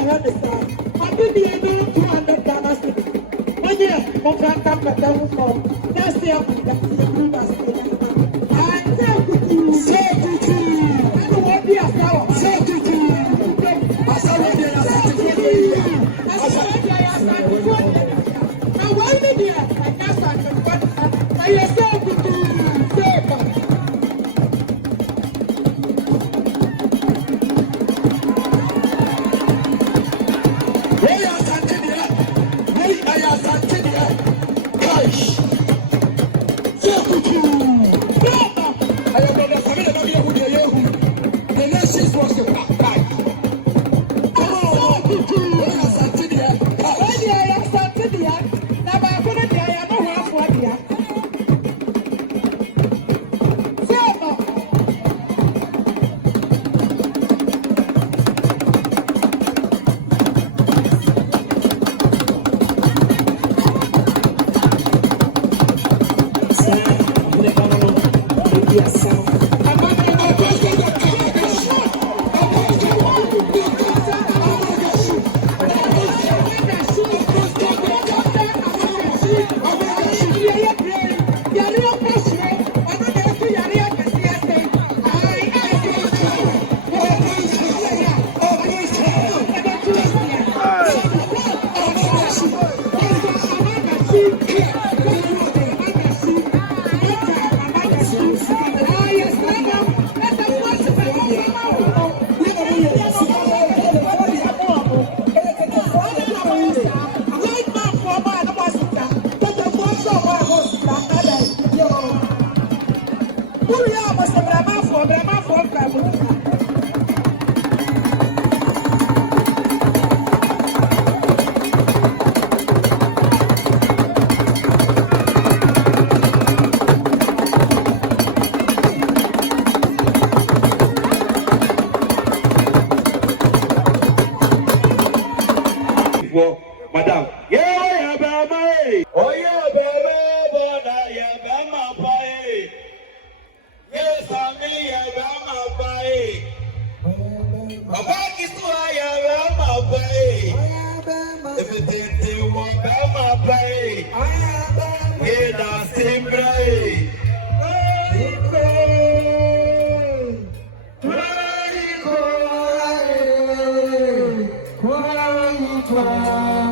have the star. I did the end 200 city. 1 year, one can come back down for next year. That's the blue bus. I tell you, say to you, I don't want to be a flower. Say to you, I saw what they are saying. I saw what they are saying. Now, why did you have my gas on the body? I say to you, say, Madam, yeah, baby. Oh, yeah, baby, yeah, baby. Yes, I'm me, yeah, baby. Baba is to yeah, baby. If it didn't want baby, yeah, that's simple. Cry.